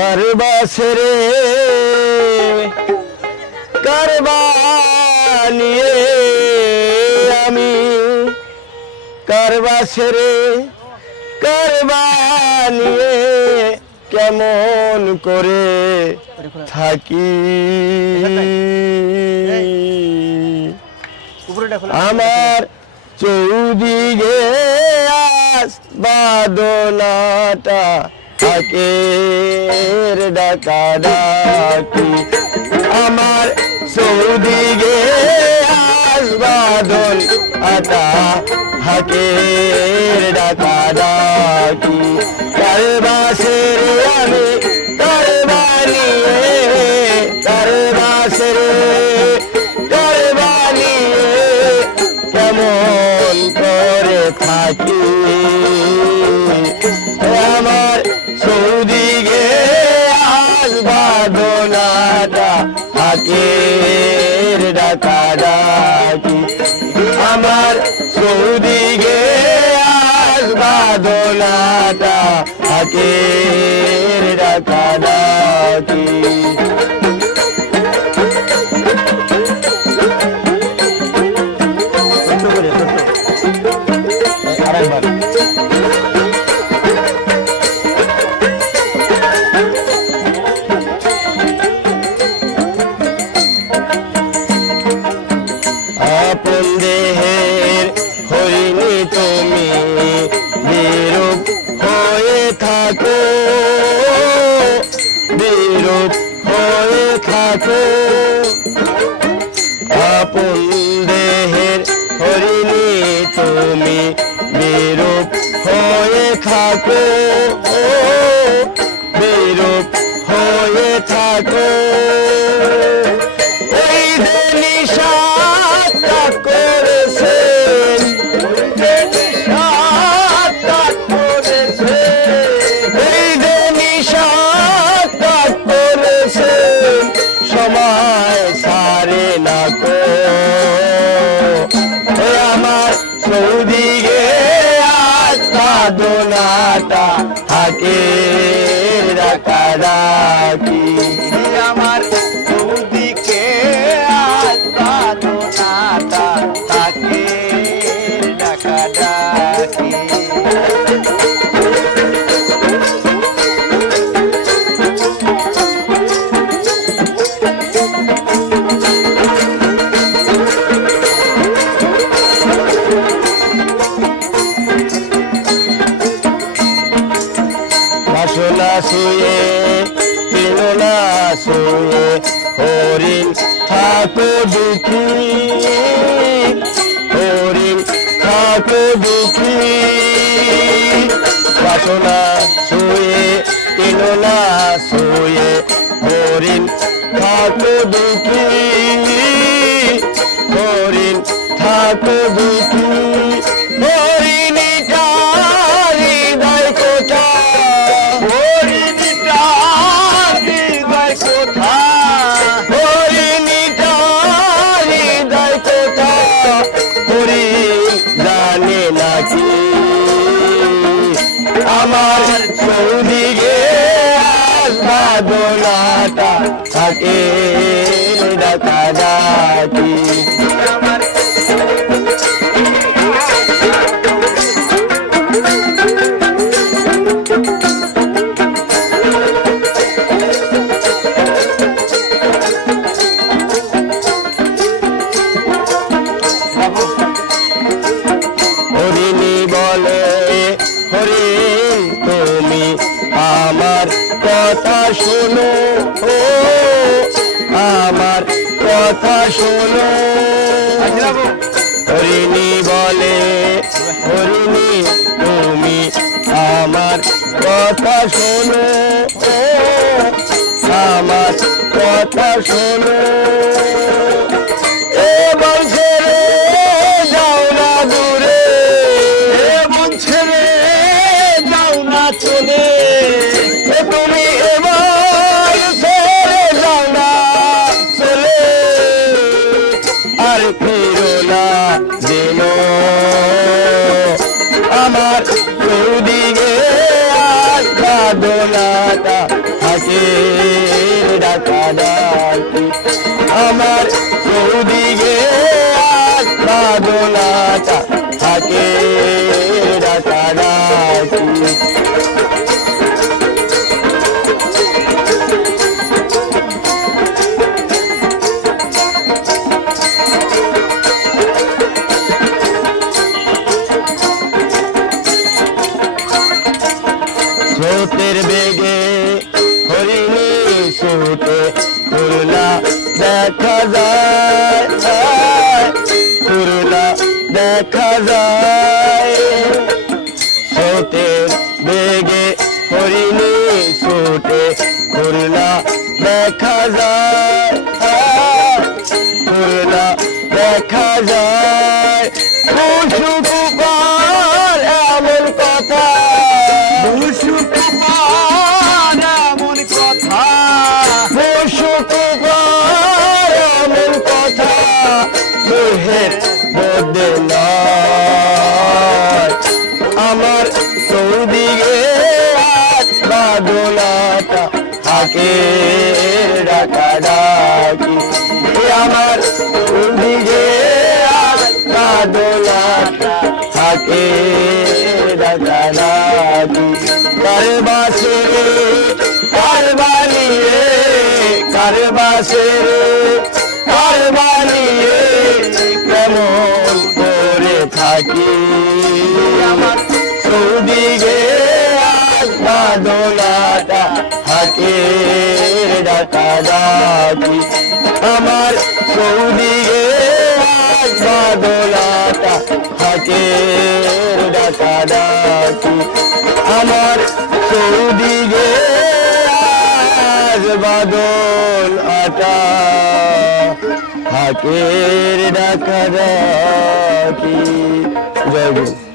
কারবা ছেড়ে কারবা নিয়ে আমি কারবা ছেড়ে কারবা নিয়ে কেমন করে থাকি আমার চৌদিকে আজ বাদনাটা থাকের ডাকা ডাকি আমার চৌদিকে আজ বাদন আটা হাকের ডাকা ডাকি কারবা ছেড়ে আমি কারবা নিয়ে কারবা ছেড়ে কারবা নিয়ে কেমন করে থাকি আমার চৌদিকে আজ বাদনাটা হাকের ডাকা ডাকি আমার চৌদিকে আজ বাদনাটা হাকের ডাকা ডাকি আরেকবার আপন দেহের হরিণী তুমি বিরূপ হয়ে থাকো বিরূপ হয়ে থাকো আপন দেহের হরিণী তুমি বিরূপ হয়ে থাকো বিরূপ হয়ে থাকো ওই নিশা করেছেন সময় সারে না কো আমার চৌদিকে আজ বাদনাটা হাকের ডাকা ডাকি আমার চৌদিকে আজ বাদনাটা হাকের ডাকা ডাকি বাসনা শুয়ে পিলনা শুয়ে হরিণ থাকো দুঃখী হরিণ থাকো দুঃখী বাসনা শুয়ে পিলনা শুয়ে হরিণ থাকো দুঃখী হরিণ থাকো দুঃখী হরিণীটা হৃদয় কোথা হরিণীটা হৃদয় কোথা হরিণীটা হৃদয় কোথা হরিণ জানে নাকি আমার চৌদিকে আজ বাদনাটা থাকে ডাকা ডাকি আমার হরিণী বলে হরিণ তুমি আমার কথা শোনো ও আমার কথা শোনো হরিণী বলে হরিণী তুমি আমার কথা শোনো ও আমার কথা শোনো এবং ছেড়ে যাও না দূরে এবং ছেড়ে যাও না চলে তুমি এবার ছেড়ে যাও না চলে আর ফিরো না যেন আমার চৌদিকে আর বাদনাটা থাকে ডাকাডাকি আমার চৌদিকে আজ বাদলাটা থাকে ডাকাডাকি স্রোতের বেগে হরিণী ছুটে খুলনা দেখা যায় খুলনা দেখা যায় স্রোতের বেগে হরিণী ছুটে খুলনা দেখা যায় খুলনা দেখা যায় পশু কুপার এমন কথা পশু কুপার এমন কথা পশু কুপার এমন কথা মোহের মধ্যে নয় আমার চৌদিকে আজ বাদলাটা থাকে ডাকাডাকি আমার চৌদিকে আজ বাদলাটা থাকে ডাকাডাকি কার বাসে কার বানিয়ে কার বাসে কার বানিয়ে কেমন করে থাকি আমার চৌদিকে আজ বাদলাটা থাকে ডাকাডাকি আমার চৌদিকে আজ বাদলাটা থাকে ডাকাডাকি আমার চৌদিকে আজ বাদল আটা হাকের ডাকাডাকি জয় গুরু।